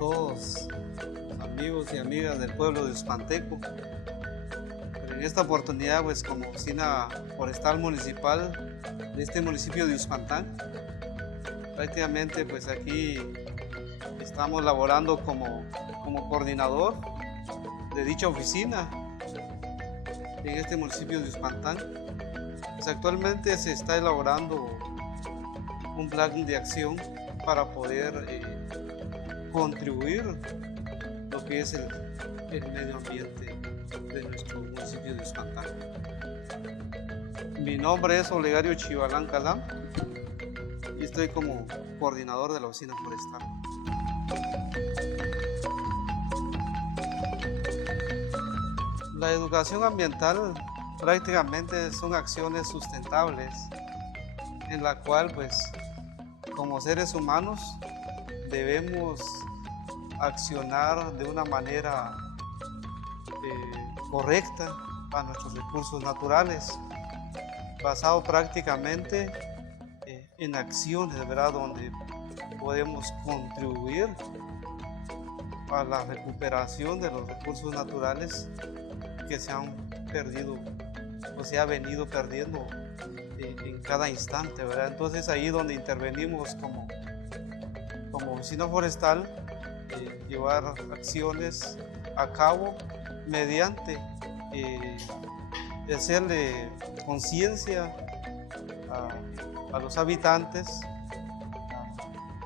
todos los amigos y amigas del pueblo de Uzpanteco. En esta oportunidad, pues como oficina forestal municipal de este municipio de Uspantán, prácticamente pues aquí estamos laborando como coordinador de dicha oficina en este municipio de Uspantán. Pues actualmente se está elaborando un plan de acción para poder contribuir lo que es el medio ambiente de nuestro municipio de Uspantán. Mi nombre es Olegario Chivalán Calán y estoy como coordinador de la oficina forestal. La educación ambiental prácticamente son acciones sustentables en la cual pues como seres humanos debemos accionar de una manera correcta a nuestros recursos naturales, basado prácticamente en acciones, ¿verdad?, donde podemos contribuir a la recuperación de los recursos naturales que se han perdido o se ha venido perdiendo en cada instante, ¿verdad? Entonces ahí donde intervenimos como oficina forestal, llevar acciones a cabo mediante hacerle conciencia a los habitantes,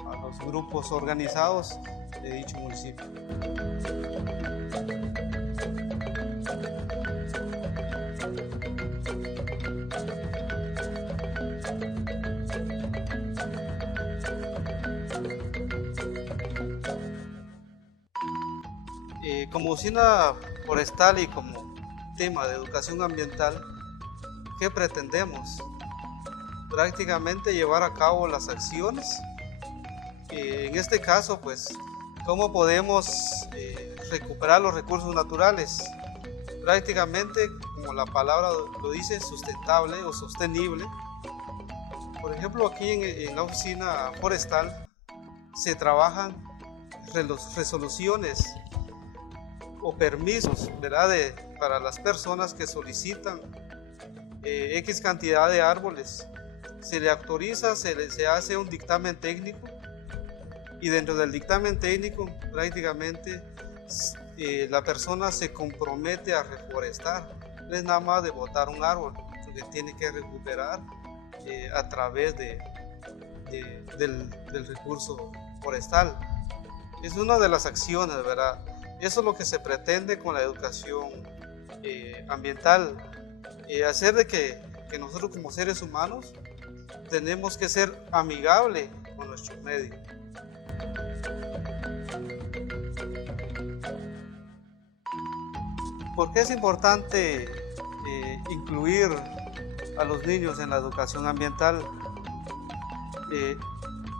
a los grupos organizados de dicho municipio. Como oficina forestal y como tema de educación ambiental, ¿qué pretendemos? Prácticamente llevar a cabo las acciones. En este caso, pues, ¿cómo podemos recuperar los recursos naturales? Prácticamente, como la palabra lo dice, sustentable o sostenible. Por ejemplo, aquí en la oficina forestal se trabajan resoluciones o permisos, ¿verdad?, para las personas que solicitan X cantidad de árboles. Se le autoriza, se hace un dictamen técnico y dentro del dictamen técnico prácticamente la persona se compromete a reforestar. No es nada más de botar un árbol, porque tiene que recuperar a través del recurso forestal. Es una de las acciones, ¿verdad? Eso es lo que se pretende con la educación ambiental, hacer de que nosotros como seres humanos tenemos que ser amigables con nuestro medio. ¿Por qué es importante incluir a los niños en la educación ambiental?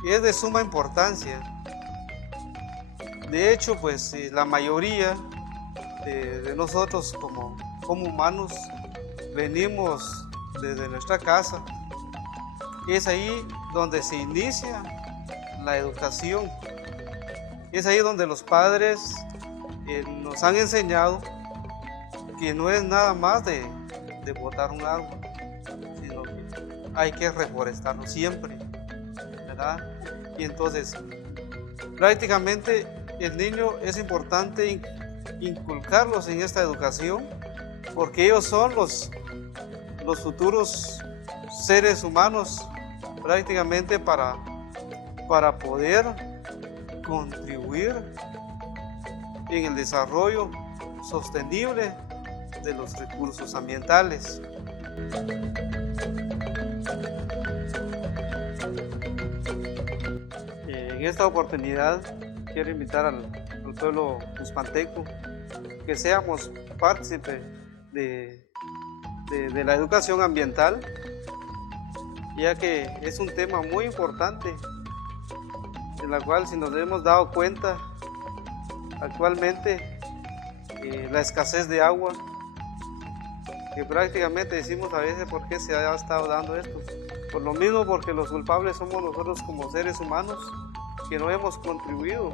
Es de suma importancia. De hecho, pues la mayoría de nosotros como humanos venimos desde nuestra casa. Es ahí donde se inicia la educación. Es ahí donde los padres nos han enseñado que no es nada más de botar un árbol, sino que hay que reforestarlo siempre, ¿verdad? Y entonces, prácticamente el niño es importante inculcarlos en esta educación porque ellos son los futuros seres humanos prácticamente para poder contribuir en el desarrollo sostenible de los recursos ambientales. En esta oportunidad quiero invitar al pueblo uzpanteco que seamos partícipes de la educación ambiental, ya que es un tema muy importante, en la cual, si nos hemos dado cuenta, actualmente la escasez de agua, que prácticamente decimos a veces por qué se ha estado dando esto. Por lo mismo, porque los culpables somos nosotros como seres humanos, que no hemos contribuido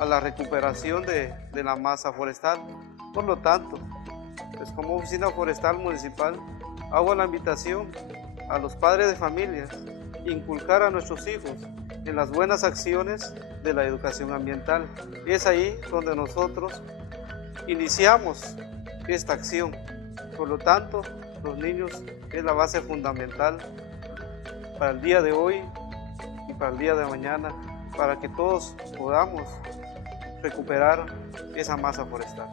a la recuperación de la masa forestal. Por lo tanto, pues como Oficina Forestal Municipal, hago la invitación a los padres de familias, inculcar a nuestros hijos en las buenas acciones de la educación ambiental. Es ahí donde nosotros iniciamos esta acción. Por lo tanto, los niños es la base fundamental para el día de hoy y para el día de mañana, para que todos podamos recuperar esa masa forestal.